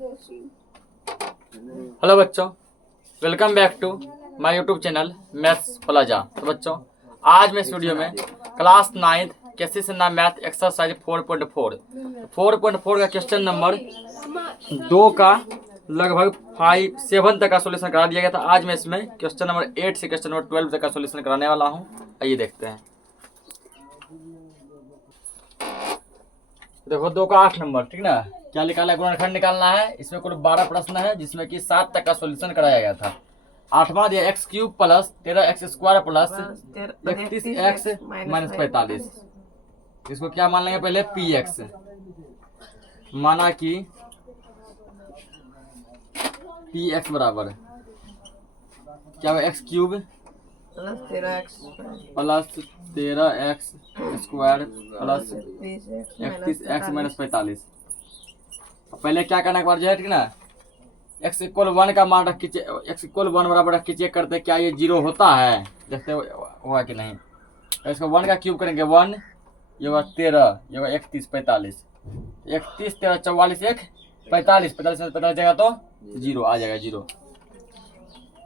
Hello बच्चों, welcome back to my YouTube channel Maths Plaza. तो बच्चों, आज मैं इस वीडियो में क्लास 9 केसीसीएन मैथ एक्सरसाइज 4.4 का क्वेश्चन नंबर 2 का लगभग 7 तक का सोल्यूशन करा दिया गया था। आज मैं इसमें क्वेश्चन नंबर 8 से क्वेश्चन नंबर 12 तक का सोल्यूशन कराने वाला हूँ। आइए देखते हैं। देखो 2 का 8 नंबर, ठीक ना। क्या निकालना है? गुणनखंड निकालना है। इसमें कुल 12 प्रश्न है, जिसमें कि 7 तक का सॉल्यूशन कराया गया था। 8वां दिया x cube plus 13x² plus 31x minus 45। इसको क्या मान लेंगे? पहले पी एक्स माना कि पी एक्स बराबर क्या हुआ? X cube plus 13x square plus 31x minus 45। पहले क्या करना एक बार जो है, ठीक ना, x इक्वल 1 का मान रख के x इक्वल 1 बराबर रख के चेक करते क्या ये 0 होता है, देखते हुआ कि नहीं। तो इसको 1 का क्यूब करेंगे 1, ये हुआ 13, ये हुआ 31 45, 31 13 44 1 45, 45 में 45 जाएगा तो 0 आ जाएगा 0।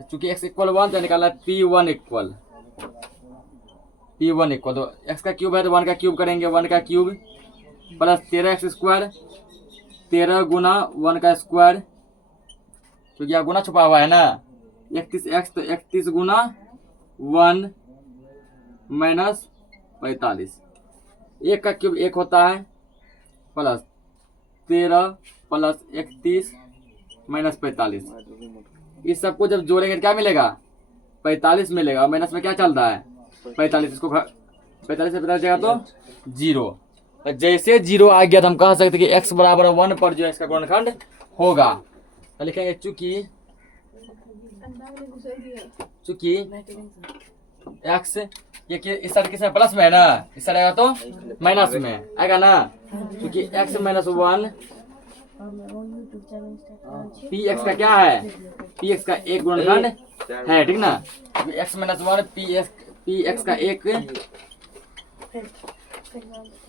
चूंकि x इक्वल 1 तो निकालना है p1 इक्वल तो x का क्यूब है तो 1 का क्यूब करेंगे, 1 का क्यूब प्लस 13x स्क्वायर, 13 गुना 1 का स्क्वायर, क्योंकि यहाँ गुना छुपा हुआ है ना। 31x तो 31 गुना 1 माइनस 45, 1 का क्यूब 1 होता है, प्लस 13 प्लस 31 माइनस 45। इस सबको जब जोड़ेंगे तो क्या मिलेगा? 45 मिलेगा। माइनस में क्या चल रहा है? 45। इसको 45 से 45 जाएगा तो 0। तो जैसे 0 आ गया तो हम कह सकते कि x बराबर 1 पर जो है इसका गुणनखंड होगा। तो लिखेंगे चूंकि x ये इस साइड किसमें प्लस में है ना, इस साइड आएगा तो माइनस में आएगा ना। क्योंकि x माइनस 1 पी एक्स का क्या है? पी एक्स का एक गुणनखंड है, ठीक ना। x माइनस 1 पी एक्स का एक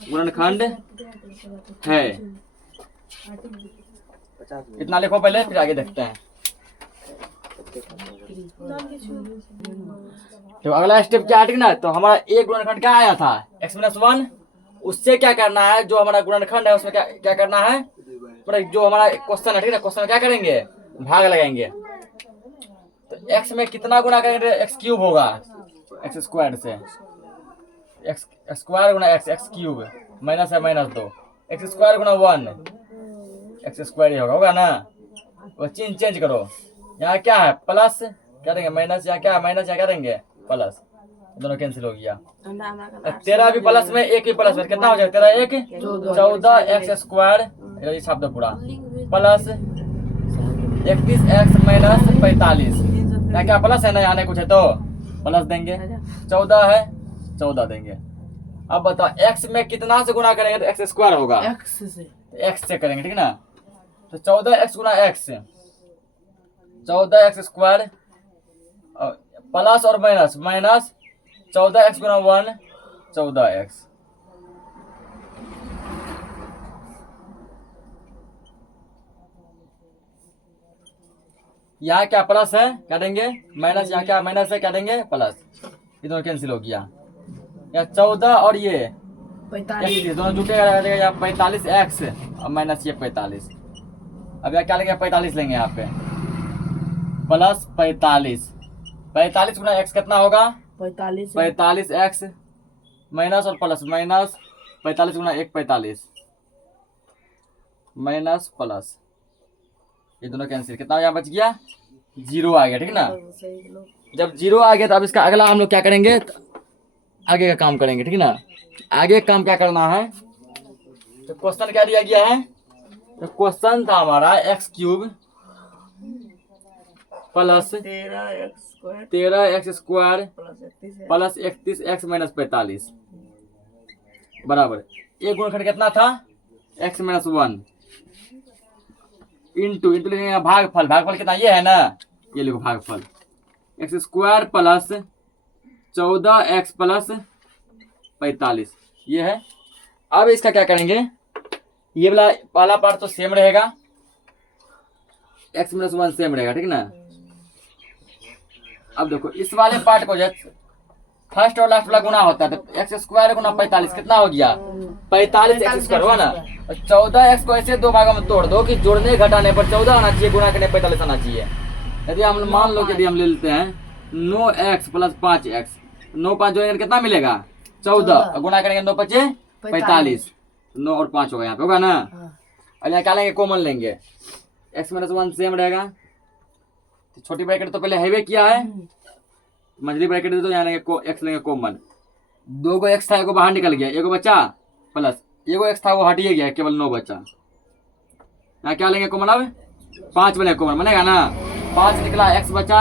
गुणनखंड है। इतना लिखो पहले, फिर आगे देखते हैं। तो अगला स्टेप क्या है, ठीक ना। तो हमारा एक गुणनखंड क्या आया था? x minus 1। उससे क्या करना है? जो हमारा गुणनखंड है उसमें क्या करना है? जो हमारा क्वेश्चन है, ठीक है, क्वेश्चन में क्या करेंगे? भाग लगाएंगे। तो x में कितना गुना करेंगे? x क्यूब होगा x स्क्वायर से, x स्क्वायर गुना x क्यूब माइनस है माइनस 2, x स्क्वायर गुना 1 x स्क्वायर ही होगा ना। वो चेंज करो। यहाँ क्या है? प्लस क्या देंगे? माइनस। यहाँ क्या है? माइनस। यहाँ क्या देंगे? प्लस। दोनों कैंसिल हो गया। 13 भी प्लस में, 1 भी प्लस में, कितना हो जाएगा? 13 1 14 x स्क्वायर छाप दो पूरा, प्लस 31x माइनस 45। यहाँ क्या प्लस है ना, यहाँ नहीं कुछ है तो प्लस देंगे। 14 है 14 देंगे। अब बताओ x में कितना से गुना करेंगे तो x स्क्वायर होगा? x से करेंगे, ठीक ना। तो 14x गुना x, 14x स्क्वायर प्लस और माइनस 14x गुना 1 14x। यहाँ क्या प्लस है, क्या देंगे? माइनस। यहाँ क्या माइनस है, क्या देंगे? प्लस। ये दोनों कैंसिल हो गया। यहाँ 14 और ये 31 दोनों जुटे रहेगा। यहाँ 45x और माइनस ये 45। अब यहाँ क्या लेंगे? 45 लेंगे यहाँ पे, प्लस 45 गुना x कितना होगा? 45x माइनस और प्लस, माइनस 45 गुना 1 45 माइनस प्लस, ये दोनों कैंसिल। कितना यहाँ बच गया? 0 आ गया, ठीक ना। जब 0 आ गया तो अब इसका अगला हम लोग क्या करेंगे? आगे का काम करेंगे, ठीक ना। आगे काम क्या करना है? तो क्वेश्चन क्या दिया गया है? तो क्वेश्चन था हमारा x cube plus 13x square plus 31x minus 45 बराबर एक गुणनखंड कितना था? x माइनस 1 इंटू लेंगे भागफल। भागफल कितना? ये है ना, ये लिखो भागफल। x square plus 14x plus 45 ये है। अब इसका क्या करेंगे? ये वाला पहला पार्ट तो सेम रहेगा, एक्स माइनस वन सेम रहेगा, ठीक ना। अब देखो इस वाले पार्ट को जब फर्स्ट और लास्ट वाला गुना होता है तो एक्स स्क्वायर गुना 45 कितना हो गया 45 एक्स स्क्वायर हुआ ना। 14 एक्स को ऐसे दो भागों में तोड़ दो कि जोड़ने घटाने पर 14 आना चाहिए, गुना करने 45 आना चाहिए। यदि हम मान लो यदि हम ले लेते हैं 9x प्लस 5x, 9 5 जोड़ेंगे कितना मिलेगा 14, गुना करेंगे 9 5 45, 9 और 5 होगा यहाँ पे, होगा ना। और यहाँ क्या लेंगे कॉमन लेंगे, एक्स माइनस वन सेम रहेगा। तो छोटी ब्रैकेट तो पहले हैवे किया है, मझली ब्रैकेट दे दो, यहाँ लेंगे एक्स लेंगे कॉमन। 2 को एक्स था एगो बाहर निकल गया, एगो बचा प्लस एगो एक्स था वो हटिए गया, केवल 9 बचा। यहाँ क्या लेंगे कॉमन, अब 5 बने कॉमन बनेगा ना। 5 निकला एक्स बचा,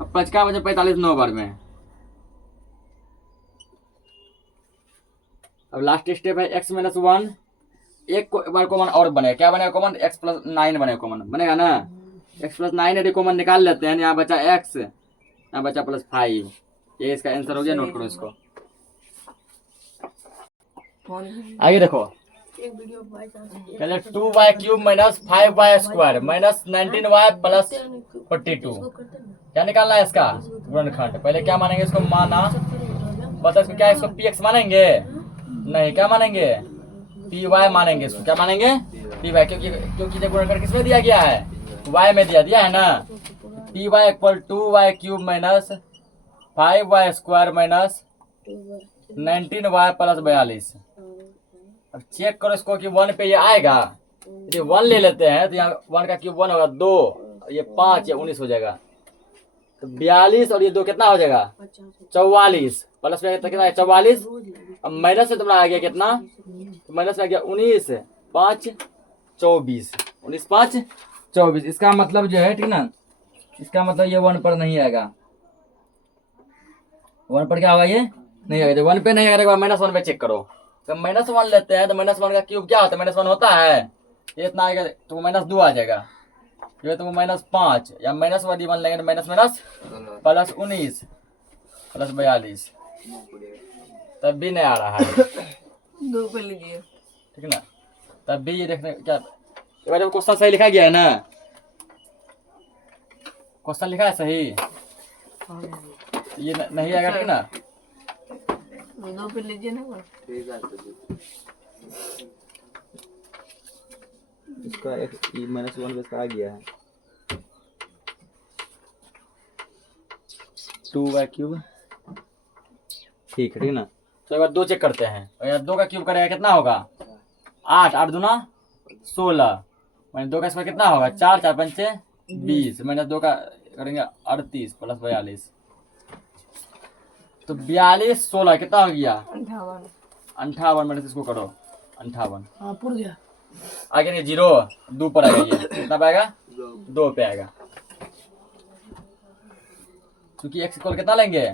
अब 5 का बचा 45 9 बार में। अब लास्ट स्टेप है एक्स माइनस वन, एक बार कॉमन और बनेगा, क्या बनेगा कॉमन एक्स प्लस 9 बनेगा कॉमन, बनेगा ना। एक्स प्लस 9 यदि कॉमन निकाल लेते हैं, यहाँ बचा एक्स, यहाँ बचा प्लस 5, ये इसका आंसर हो गया। नोट करो इसको। आगे देखो पहले 2y cube minus 5y square minus 19y plus 42, क्या निकालना है इसका गुणनखंड। पहले क्या मानेंगे इसको, माना बता इसको क्या, इसको px मानेंगे नहीं, क्या मानेंगे py मानेंगे, इसको क्या मानेंगे py, क्योंकि जब गुणनखंड किसमें दिया गया है y में दिया है ना। py equal 2y cube minus 5y square minus 19y plus 42। अब चेक करो इसको कि 1 पे ये आएगा, यदि 1 ले लेते हैं तो यहाँ 1 का क्यूब 1 होगा 2, ये 5 या 19 हो जाएगा। तो 42 और ये 2 कितना हो जाएगा 44, प्लस में कितना है 44, अब माइनस से तुम्हारा आ गया कितना, तो माइनस में आ गया 19 5 24, 19 5 24। इसका मतलब जो है ठीक ना, इसका मतलब ये 1 पर नहीं आएगा, 1 पर क्या होगा ये नहीं आएगा। जब 1 पे नहीं आएगा माइनस 1 पे चेक करो। तो माइनस 1 लेते हैं तो माइनस 1 का क्यूब क्या होता है, माइनस 1 होता है, ये इतना आएगा तो माइनस 2 आ जाएगा, ये तो माइनस 5 या माइनस 1 लेंगे तो माइनस माइनस प्लस 19 प्लस 42, तब भी नहीं आ रहा है 2 पे लीजिए, ठीक ना। तब भी ये देखने क्या क्वेश्चन सही लिखा गया है ना, क्वेश्चन लिखा है सही, ये नहीं आएगा ठीक ना। 2 पे लीजिए ना, इसका माइनस 1 इसका आ गया है 2y क्यूब, ठीक है ना। तो एक बार 2 चेक करते हैं, और यार 2 का क्यूब करेगा कितना होगा 8, 8 दूना 16, माइनस 2 का स्क्वायर कितना होगा 4 4 पंचे 20, माइनस 2 का करेंगे 38 प्लस 42, तो 42 16 कितना हो गया 58, माइनस इसको करो 58, हाँ पुर गया। आगे नहीं 0 2 पर आएगा, ये कितना पे आएगा 2 पे आएगा, क्योंकि x इक्वल कितना लेंगे,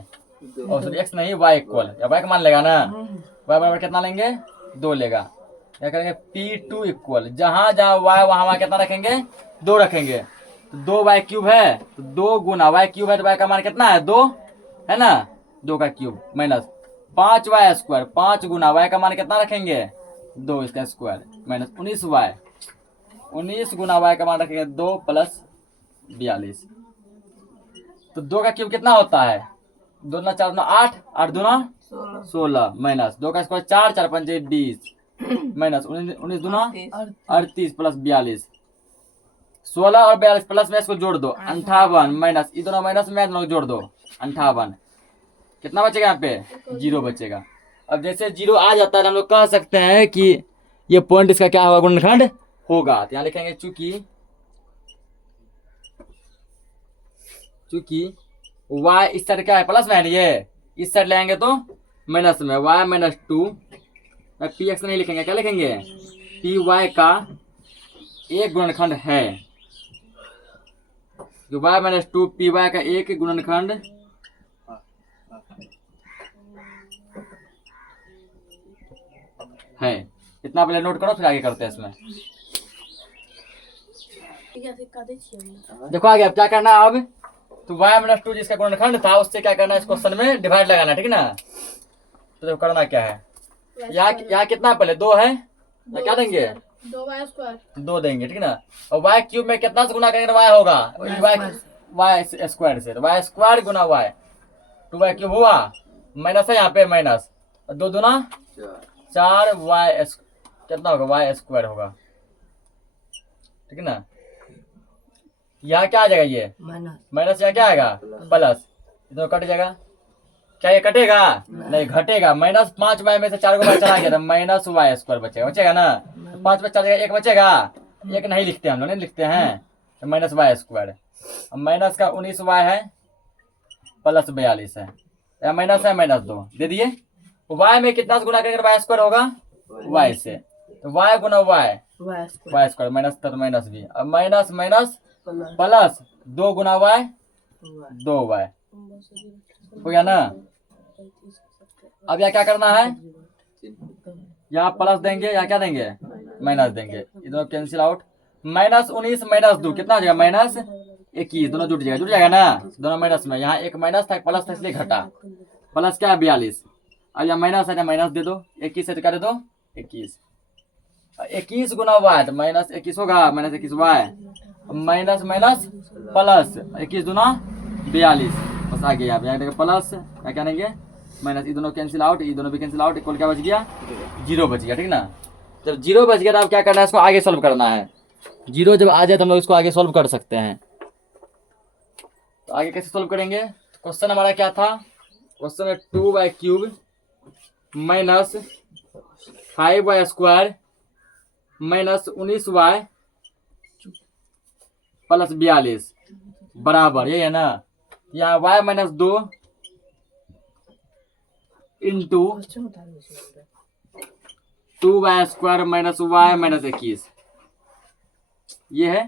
और सॉरी x नहीं y इक्वल, या y का मान लेगा ना, y बराबर कितना लेंगे 2 लेगा, क्या करेंगे P2 इक्वल, जहां जहां y वहां कितना रखेंगे 2 रखेंगे, तो 2y क्यूब है तो 2 गुना y क्यूब है तो y का मान कितना है 2 है ना, 2 का क्यूब माइनस 5y स्क्वायर, 5 गुना y का मान कितना रखेंगे 2 इसका स्क्वायर माइनस 19y, 19 गुना y का मान रखेंगे 2 प्लस 42। तो 2 का क्यूब कितना होता है 2 दूना 4 दूना 8, 8 दूना 16, माइनस 2 का स्क्वायर 4 4 पंचे 20, माइनस 19 दूना 38 प्लस 42, 16 और 42 प्लस में इसको जोड़ दो 58, माइनस ये दोनों माइनस में दोनों जोड़ दो 58, कितना बचेगा यहाँ पे 0 बचेगा। अब जैसे 0 आ जाता है हम लोग कह सकते हैं कि ये पॉइंट इसका क्या होगा गुणनखंड होगा, तो यहाँ लिखेंगे चूंकि y इस साइड क्या है प्लस में है, ये इस साइड ले आएंगे तो माइनस में, y माइनस 2, पी एक्स नहीं लिखेंगे, क्या लिखेंगे पी वाई का एक गुणनखंड है, y माइनस 2 पी वाई का एक गुणनखंड है। इतना पहले नोट करो फिर आगे करते हैं इसमें। देखो आगे अब क्या करना है, अब तो y माइनस 2 जिसका गुणनखंड था उससे क्या करना है, इस क्वेश्चन में डिवाइड लगाना, ठीक ना। तो देखो करना क्या है, यहाँ कितना पहले 2 है, क्या देंगे 2 देंगे, ठीक है ना। और वाई क्यूब में कितना से गुना करेंगे वाई होगा, वाई स्क्वायर से, वाई स्क्वायर गुना वाई, 2y क्यूब हुआ, माइनस है यहाँ पे माइनस, 2 दूना 4 वाई कितना होगा, वाई स्क्वायर होगा, ठीक है ना। यहाँ क्या आ जाएगा, ये माइनस, यहाँ क्या आएगा प्लस, तो कट जाएगा, क्या ये कटेगा नहीं घटेगा, माइनस 5y में से 4 को चला गया था, माइनस वाई स्क्वायर बचेगा ना, 5 पे चल जाएगा, 1 बचेगा, 1 नहीं लिखते हम लोग, नहीं लिखते हैं, तो माइनस वाई स्क्वायर, माइनस का 19y है प्लस 42 है, या माइनस है -2 दे दिए। y में कितना से गुना करेंगे वाई स्क्वायर होगा y से, तो y गुना y वाई स्क्वायर माइनस तो माइनस भी, अब माइनस माइनस प्लस 2 गुना y 2y हो गया ना। अब यहाँ क्या करना है, यहाँ प्लस देंगे, यहाँ क्या देंगे माइनस देंगे, ये दोनों कैंसिल आउट, -19 -2 कितना हो जाएगा -21, दोनों जुट जाएगा ना, दोनों माइनस में, यहाँ एक माइनस था एक प्लस था इसलिए घटा, प्लस क्या है 42, अब यहाँ माइनस है माइनस दे दो, 21 से क्या दे दो 21 गुना वाई तो -21 होगा, -21 वाई, माइनस माइनस प्लस 21 दूना 42, बस आ गया, यहाँ प्लस क्या करेंगे माइनस, ये दोनों कैंसिल आउट, ये दोनों भी कैंसिल आउट, इक्वल क्या बच गया 0 बच गया, ठीक ना। जब 0 बच गया तो अब क्या करना है, इसको आगे सोल्व करना है, 0 जब आ जाए तो हम लोग इसको आगे सोल्व कर सकते हैं। तो आगे कैसे सोल्व करेंगे, क्वेश्चन हमारा क्या था, क्वेश्चन है 2y cube minus 5y square minus 19y plus 42 बराबर, यही है ना, यहाँ y -2 into 2y square minus y minus 21 ये है,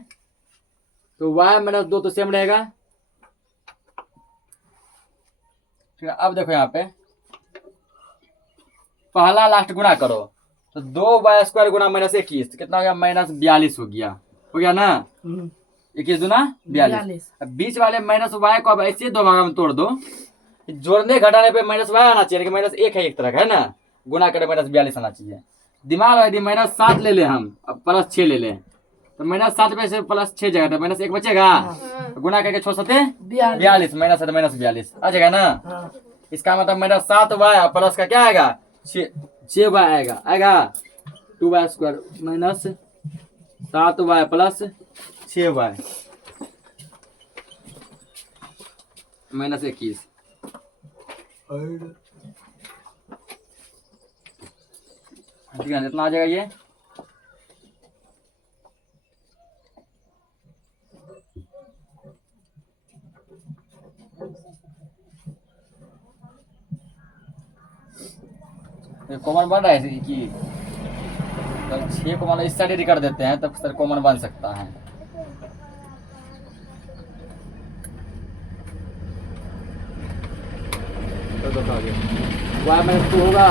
तो y -2 तो सेम रहेगा, ठीक है। अब देखो यहाँ पे पहला लास्ट गुना करो, तो 2y स्क्वायर गुना -21 कितना हो गया -42 हो गया ना, 21 दूना 42, अब बीच वाले -y को अब ऐसे 2 भाग में तोड़ दो, जोड़ने घटाने पे -y आना चाहिए, -1 है एक तरह का है ना, गुना करे -42 आना चाहिए, दिमाग लगा दी, -7 ले ले हम, अब +6 ले लें, तो -7 पे से +6 जाएगा तो -1 बचेगा, गुना करके 6 7 42 -42 आ जाएगा ना। इसका मतलब -7y प्लस का क्या आएगा 6y आएगा 2y square minus 7y plus 6y -21, ठीक है, इतना आ जाएगा ये। कॉमन बन रहा है कि तो 6 को मान लो इस साइड ही कर देते हैं, तब सर कॉमन बन सकता है। तो y-2 होगा,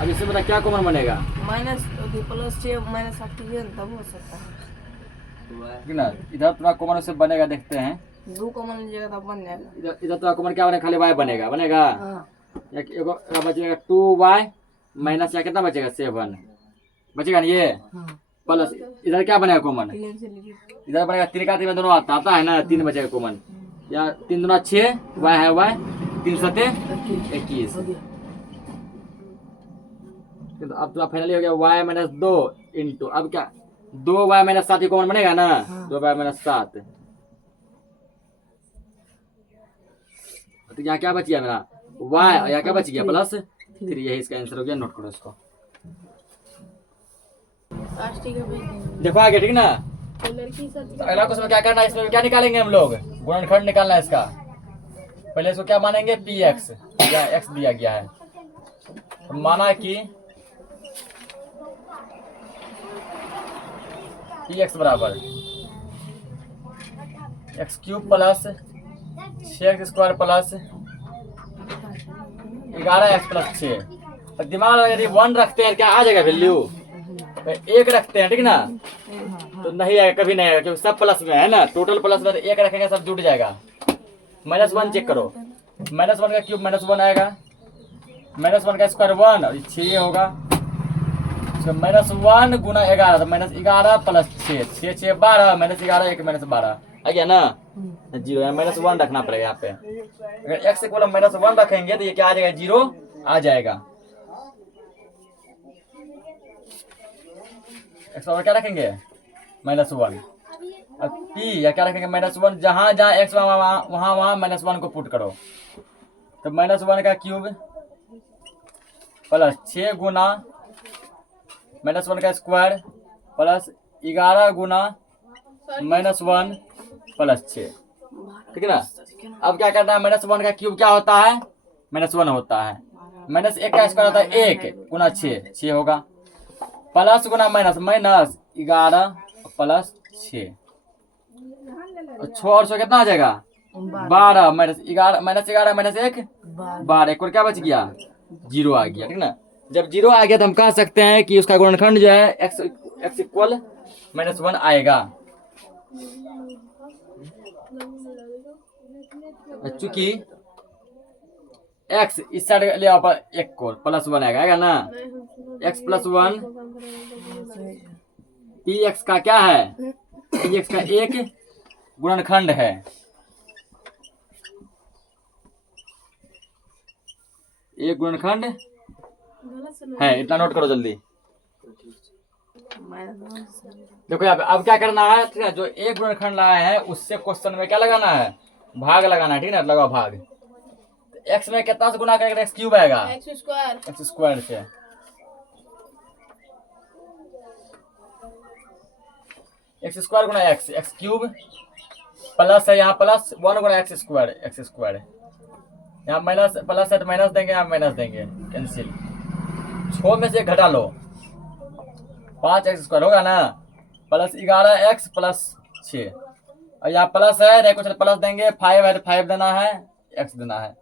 अब इससे पता क्या कॉमन बनेगा +6 -8 तब हो सकता है, ठीक ना। इधर तुम्हारा कॉमन उससे बनेगा, देखते हैं 2 कॉमन लीजिएगा तब बन जाएगा, इधर तुम्हारा कॉमन क्या बनेगा, खाली y बनेगा बचेगा 2y माइनस या कितना बचेगा 7 बचेगा ना, ये प्लस इधर क्या बनेगा कॉमन, इधर बनेगा 3 का 3 में दोनों आता है ना, 3 बचेगा कॉमन, या 3 दूना 6 y है y 3 7 21, तो अब तो फाइनली हो गया y -2 इंटू, अब क्या 2y - 7 ही कॉमन बनेगा ना, 2y - 7, तो यहाँ क्या बच गया मेरा y, और यहाँ क्या बच गया +3, यही इसका आंसर हो गया, नोट करो इसको। देखो आगे, ठीक ना। तो अगला क्वेश्चन में क्या करना है, इसमें क्या निकालेंगे हम लोग, गुणनखंड निकालना है इसका। पहले इसको क्या मानेंगे px, या x दिया गया है, तो माना कि px बराबर x³ plus 6x square plus 11x + 6, दिमाग यदि 1 रखते हैं क्या आ जाएगा वैल्यू, तो 1 रखते हैं, ठीक ना, तो नहीं आएगा, कभी नहीं आएगा, क्योंकि सब प्लस में है ना, टोटल प्लस में, तो 1 रखेंगे सब जुट जाएगा। -1 चेक करो, -1 का क्यूब -1 आएगा, -1 का स्क्वायर 1 और 6 होगा, -1 गुना 11 तो -11 प्लस 6 6 6 12 -11 1 -12 आ गया ना। जीरो है, -1 रखना पड़ेगा यहाँ पे। अगर x इक्वल -1 रखेंगे तो ये क्या आ जाएगा, 0 आ जाएगा। x बराबर क्या रखेंगे, -1। अब p या क्या रखेंगे, -1। जहां जहां x वहां -1 को पुट करो तो -1 का क्यूब प्लस 6 गुना -1 का स्क्वायर प्लस 11 गुना -1 प्लस 6, ठीक है ना। अब क्या करना है, -1 का क्यूब क्या होता है, -1 होता है। -1 का स्क्वायर होता है 1 गुना 6 होगा, प्लस गुना -11 प्लस 6 और 6 और 6 कितना आ जाएगा, 12 -11 -1 12, एक और क्या बच गया, 0 आ गया, ठीक ना। जब 0 आ गया तो हम कह सकते हैं कि उसका गुणनखंड जो है x इक्वल -1 आएगा। चूंकि x इस साइड ले आओ पर 1 को +1 आएगा ना, x + 1 px का क्या है, px का एक गुणनखंड है। एक गुणनखंड है, इतना नोट करो जल्दी। देखो यहाँ पे अब क्या करना है, ठीक है, जो एक गुणनखंड लगाए हैं उससे क्वेश्चन में क्या लगाना है, भाग लगाना है, ठीक है ना। लगाओ भाग, x में कितना से गुना करेंगे, x क्यूब आएगा, x स्क्वायर से। x स्क्वायर गुना x क्यूब प्लस है, यहाँ प्लस 1 गुना x स्क्वायर, यहाँ माइनस प्लस है तो माइनस देंगे, यहाँ माइनस देंगे, कैंसिल। 6 में से घटा लो, 5x स्क्वायर होगा ना, प्लस 11x प्लस 6, और यहाँ प्लस है नहीं कुछ प्लस देंगे, 5 है तो 5 देना है, x देना है।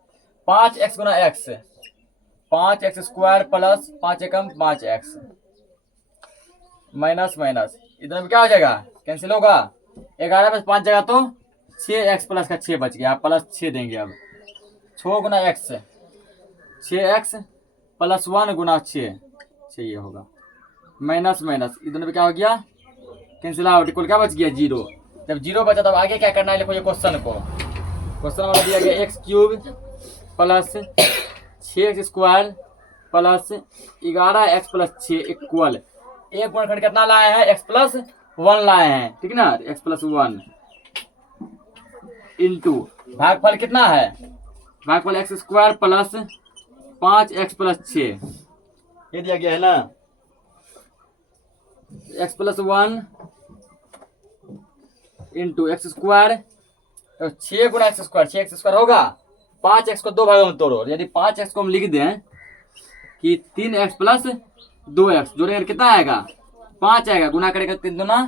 5x गुना x, 5x स्क्वायर प्लस 5 एकम 5x माइनस माइनस, इधर में क्या हो जाएगा, कैंसिल होगा। 11 में 5 जगह तो 6x प्लस का 6 बच गया, प्लस 6 देंगे। अब 6 गुना x, 6x प्लस 1 गुना 6 ये होगा, माइनस माइनस, इधर में क्या हो गया, कैंसिल आउट, इक्वल क्या बच गया, 0। जब 0 बचा तब आगे क्या करना है, लिखो ये क्वेश्चन को। क्वेश्चन वाला दिया गया x cube plus 6x square plus 11x plus 6 equal, एक गुणनखंड कितना लाए हैं, x प्लस 1 लाए हैं, ठीक है ना। x प्लस 1 इंटू भागफल कितना है, भागफल x square plus 5x plus 6 ये दिया गया है ना। x plus 1 into x square, तो 6 गुना एक्स स्क्वायर, 6x स्क्वायर होगा, 5x को 2 भागों में तोड़ो, यदि 5x को हम लिख दें कि 3x प्लस 2x जोड़ेंगे कितना आएगा, 5 आएगा, गुना करेगा 3 दूना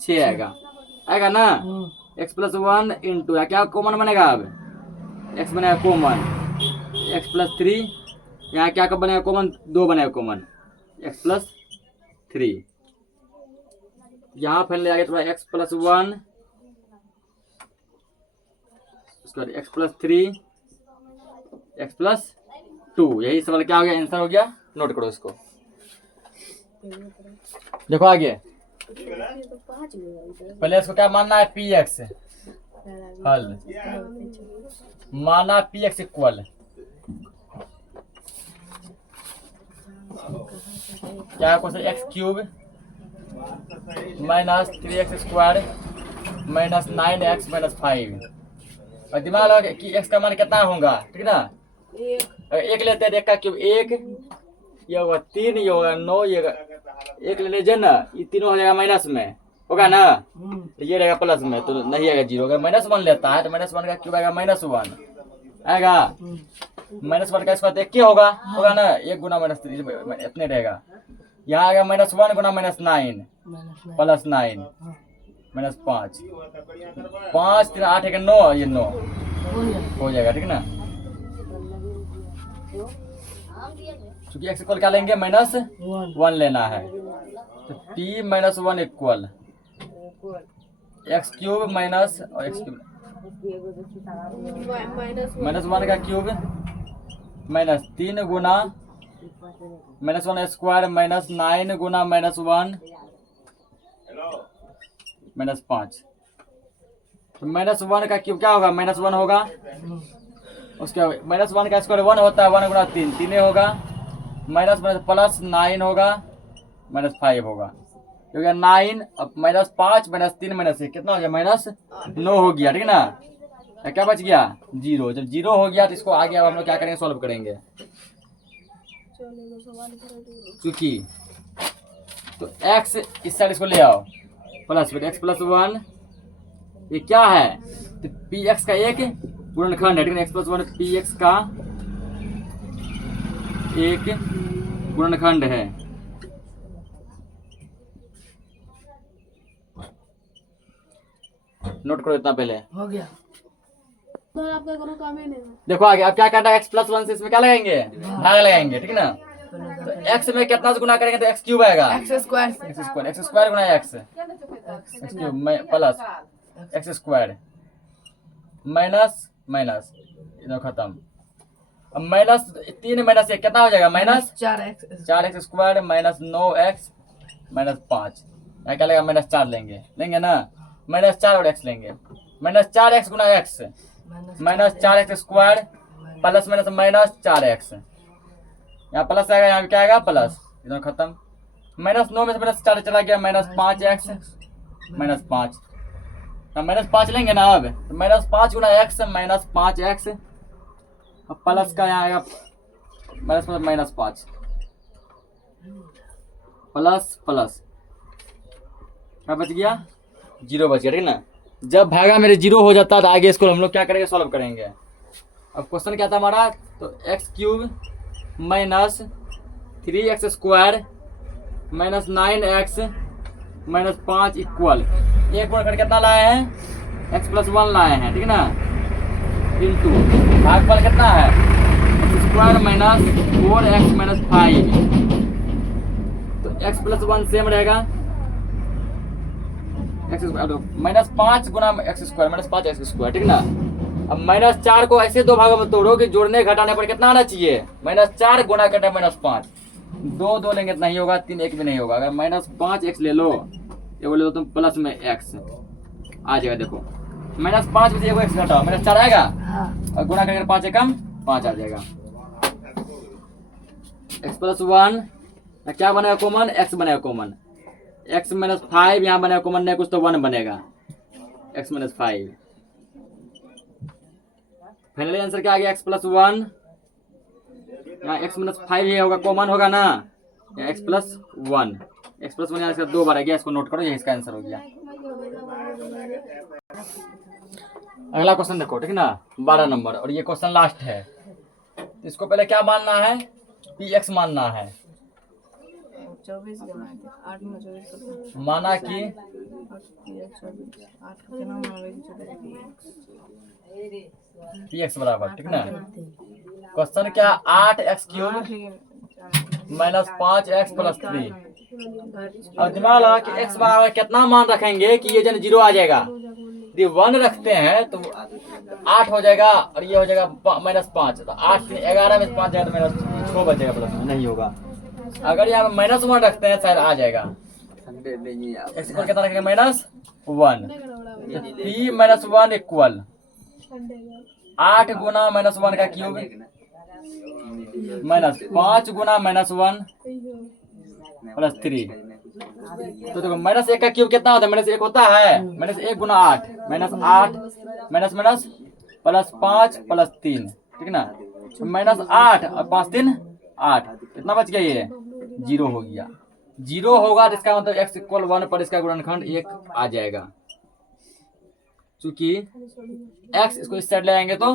6 आएगा ना। x प्लस 1 इंटू क्या कॉमन बनेगा, अब x बनेगा कॉमन, x प्लस 3, यहाँ क्या कब बनेगा कॉमन, 2 बनेगा कॉमन, x प्लस 3, यहाँ फिर ले आगे थोड़ा x plus 1 x plus 3 x plus 2, यही सवाल क्या हो गया, आंसर हो गया। नोट करो इसको, देखो आगे, पहले इसको क्या मानना है, px हल, माना px इक्वल क्या question, x cube minus 3x square minus 9x minus 5, और दिमाग लगा कि x का मान कितना होगा, ठीक है ना। एक लेते हैं, एक का क्यूब 1, ये होगा 3, ये होगा 9, ये एक ले लीजिए ना, ये तीनों हो जाएगा माइनस में होगा ना, तो ये रहेगा प्लस में, तो नहीं आएगा 0। अगर -1 लेता है तो -1 का क्यूब आएगा -1 आएगा, -1 का स्क्वायर एक होगा ना, 1 गुना -3 इतने रहेगा। यहाँ आएगा -1 गुना -9 प्लस 9 -5, 5 3 8 1 9, ये 9 हो जाएगा, ठीक ना। क्योंकि x इक्वल क्या लेंगे, -1 लेना है, तो p minus 1 equal x cube minus और एक्स क्यूब -1 का क्यूब -3 गुना -1 स्क्वायर -9 गुना -1 -5। तो -1 का क्यूब क्या होगा? -1 होगा। उसके -1 का स्क्वायर 1 होता है, 1 गुना 3 3 होगा। माइनस प्लस 9 होगा -5 होगा, क्योंकि 9 अब -5 -3 -1 कितना हो गया? -9 हो गया, ठीक है ना। क्या बच गया? 0। जब 0 हो गया तो इसको आगे अब हम लोग क्या करेंगे? सॉल्व करेंगे। क्योंकि तो x इस साइड इसको ले आओ प्लस, फिर x + 1 ये क्या है? तो px का एक गुणनखंड है, ठीक है। x + 1 px का एक गुणनखंड है। नोट करो इतना पहले। हो गया। सर आपका कोनो काम ही नहीं है। देखो आगे अब क्या करना है? x + 1 से इसमें क्या लगाएंगे? भाग लगाएंगे, ठीक है ना। तो x में कितना से गुना करेंगे तो x³ आएगा। x स्क्वायर x स्क्वायर गुना x cube plus x square minus minus, इधर खत्म। अब -3 -1 कितना हो जाएगा? -4x square -9x -5। यहाँ क्या लगेगा? -4 लेंगे ना। -4 और x लेंगे। -4x गुना x -4x square plus -4x। यहाँ प्लस आएगा, यहाँ क्या आएगा? प्लस, इधर खत्म। -9 में से -4 चला गया, -5x -5। -5 लेंगे ना अब, तो -5 गुना x -5x अब प्लस का यहाँ आएगा -5 प्लस प्लस क्या बच गया? 0 बच गया, ठीक है ना। जब भागा मेरे 0 हो जाता है तो आगे इसको हम लोग क्या करेंगे? सॉल्व करेंगे। अब क्वेश्चन क्या था हमारा? तो x³ -3x square -9x -5 equal एक गुणनखंड कितना लाए हैं? x + 1 लाए हैं, ठीक है ना। इंटू भागफल कितना है? x square -4x -5। तो x + 1 सेम रहेगा, -5 गुना x स्क्वायर -5x स्क्वायर, ठीक ना। अब -4 को ऐसे दो भागों में तोड़ो कि जोड़ने घटाने पर कितना आना चाहिए? -4 गुना करना -5। 2 2 लेंगे तो नहीं होगा, 3 1 भी नहीं होगा। अगर -5x ले लो, ये बोले तो तुम प्लस में x आ जाएगा। देखो -5 में से एगो x घटाओ, -4 आएगा और गुना करके 5 एकम 5 आ जाएगा। x + 1 क्या बनेगा? कॉमन x बनेगा कॉमन। x -5 यहाँ बनेगा कॉमन, नहीं कुछ तो 1 बनेगा। x -5 फाइनली आंसर क्या आ गया? x + 1 यहाँ x -5 ये होगा, कॉमन होगा ना। x + 1 यहाँ इसका 2 बार आ गया, इसको नोट करो, ये इसका आंसर हो गया। अगला क्वेश्चन देखो, ठीक है ना, 12 नंबर, और ये क्वेश्चन लास्ट है। इसको पहले क्या मानना है? px मानना है। 24 8 में 24 माना कि px बराबर, ठीक ना। क्वेश्चन क्या? 8x³ -5x + 3। अब दिमाग लगा कि x बराबर कितना मान रखेंगे कि ये जन 0 आ जाएगा। यदि 1 रखते हैं तो 8 हो जाएगा और ये हो जाएगा -5। तो 8 11 में 5 जाएगा तो -6 बचेगा, प्लस में नहीं होगा। अगर यहाँ -1 रखते हैं शायद आ जाएगा। x को कितना रखेंगे? -1 p -1 इक्वल 8 गुना -1 का क्यूब -5 गुना -1 + 3। तो देखो -1 का क्यूब कितना होता है? -1 होता है, -1 गुना 8 -8 -+ 5 + 3, ठीक ना। -8 और 5 3 8, कितना बच गया? ये 0 हो गया। 0 होगा तो इसका मतलब x = 1 पर इसका गुणनखंड 1 आ जाएगा। चूंकि x इसको इस साइड ले आएंगे तो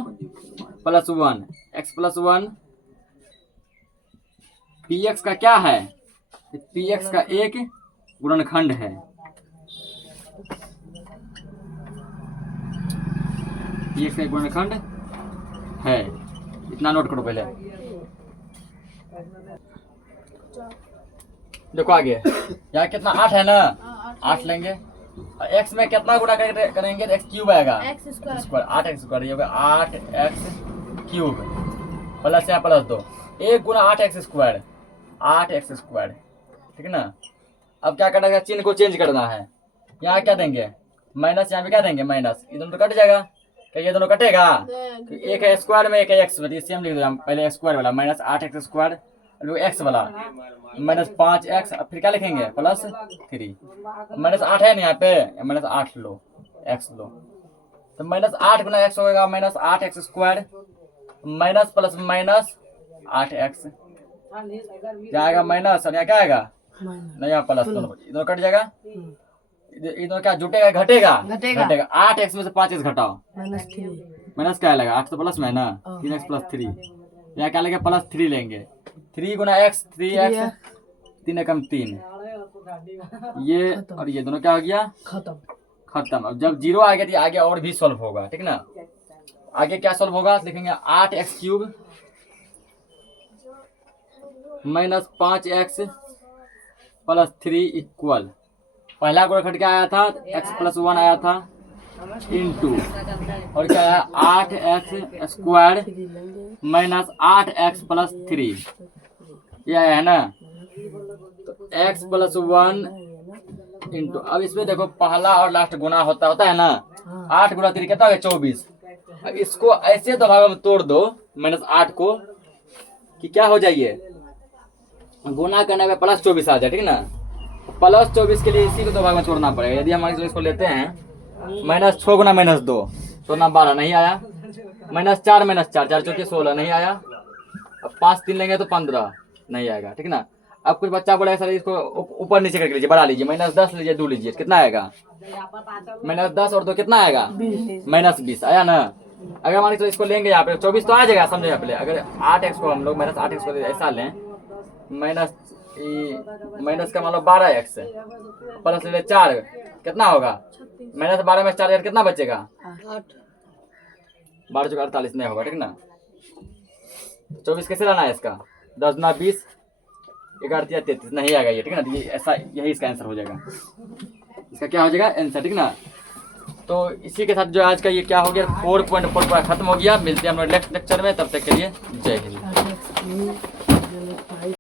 +1 x + 1 px का क्या है? px का एक गुणनखंड है। px का एक गुणनखंड है, इतना नोट करो पहले। देखो आगे यहाँ कितना 8 है ना, 8 लेंगे। x में कितना गुना करेंगे तो x³ आएगा, स्क्वायर 8x स्क्वायर, ये होगा 8x³ प्लस यहाँ +2 1 गुना 8x स्क्वायर, 8x स्क्वायर, ठीक है ना। अब क्या करना है, चिन्ह को चेंज करना है। यहाँ क्या देंगे माइनस, यहाँ पे क्या देंगे माइनस, ये दोनों तो कट जाएगा। क्या ये दोनों कटेगा? तो एक है स्क्वायर में, एक है एक्स में, सेम लिख दो हम। पहले स्क्वायर वाला माइनस 8x स्क्वायर, एक्स वाला माइनस 5x, फिर क्या लिखेंगे प्लस 3। माइनस 8 है ना यहाँ पे, माइनस 8 लो, एक्स लो, तो माइनस 8 गुना एक्स होगा minus 8x square, minus plus minus 8x, जाएगा माइनस, और यहाँ क्या आएगा नहीं, यहाँ प्लस, दोनों कट जाएगा। इधर क्या जुटेगा घटेगा? घटेगा। 8x में से 5x घटाओ, माइनस क्या लगा, 8 तो प्लस में है ना, 3x प्लस 3, यहाँ क्या लेंगे प्लस 3 लेंगे। 3 गुना x, 3x, 3 एकम 3, ये और ये दोनों क्या हो गया खत्म। अब जब 0 आ गया तो आगे और भी सॉल्व होगा, ठीक ना। आगे क्या सॉल्व होगा, लिखेंगे 8x cube minus 5x plus 3 equal, पहला को घट के आया था x प्लस 1 आया था इंटू, और क्या है 8x square minus 8x plus 3, ये आया है ना। तो x प्लस 1 इंटू, अब इसमें देखो पहला और लास्ट गुना होता है ना। 8 गुना 3 कितना हो गया 24। अब इसको ऐसे दो भागों में तोड़ दो माइनस 8 को, कि क्या हो जाइए गुना करने में प्लस 24 आ जाए, ठीक ना। प्लस 24 के लिए इसी को दो भाग में छोड़ना पड़ेगा। यदि हम इसको लेते हैं माइनस 6 गुना माइनस 2, 12 नहीं आया, माइनस 4 माइनस 4, 4 चौके 16 नहीं आया। अब 5 3 लेंगे तो 15 नहीं आएगा, ठीक ना। अब कुछ बच्चा बोला सर इसको ऊपर नीचे करके लीजिए, बढ़ा लीजिए, माइनस 10 लीजिए, 2 लीजिए, कितना आएगा माइनस 10 और 2 कितना आएगा माइनस 20 आया ना। अगर मान लीजिए इसको लेंगे यहाँ पे 24 तो आ जाएगा, समझे पहले। अगर 8x को हम लोग माइनस 8x को ऐसा लें, माइनस का मान लो 12x प्लस ले 4 कितना होगा माइनस 12 में 4 कितना बचेगा 12 चौका 48 नहीं होगा, ठीक ना। 24 कैसे लाना है इसका, 10 गुना 20, 11 33 नहीं आएगा ये, ठीक है ना। ये ऐसा यही इसका आंसर हो जाएगा, इसका क्या हो जाएगा आंसर, ठीक ना। तो इसी के साथ जो आज का ये क्या हो गया 4.4 खत्म हो गया। मिलते हैं हम लोग नेक्स्ट लेक्चर में, तब तक के लिए जय हिंद।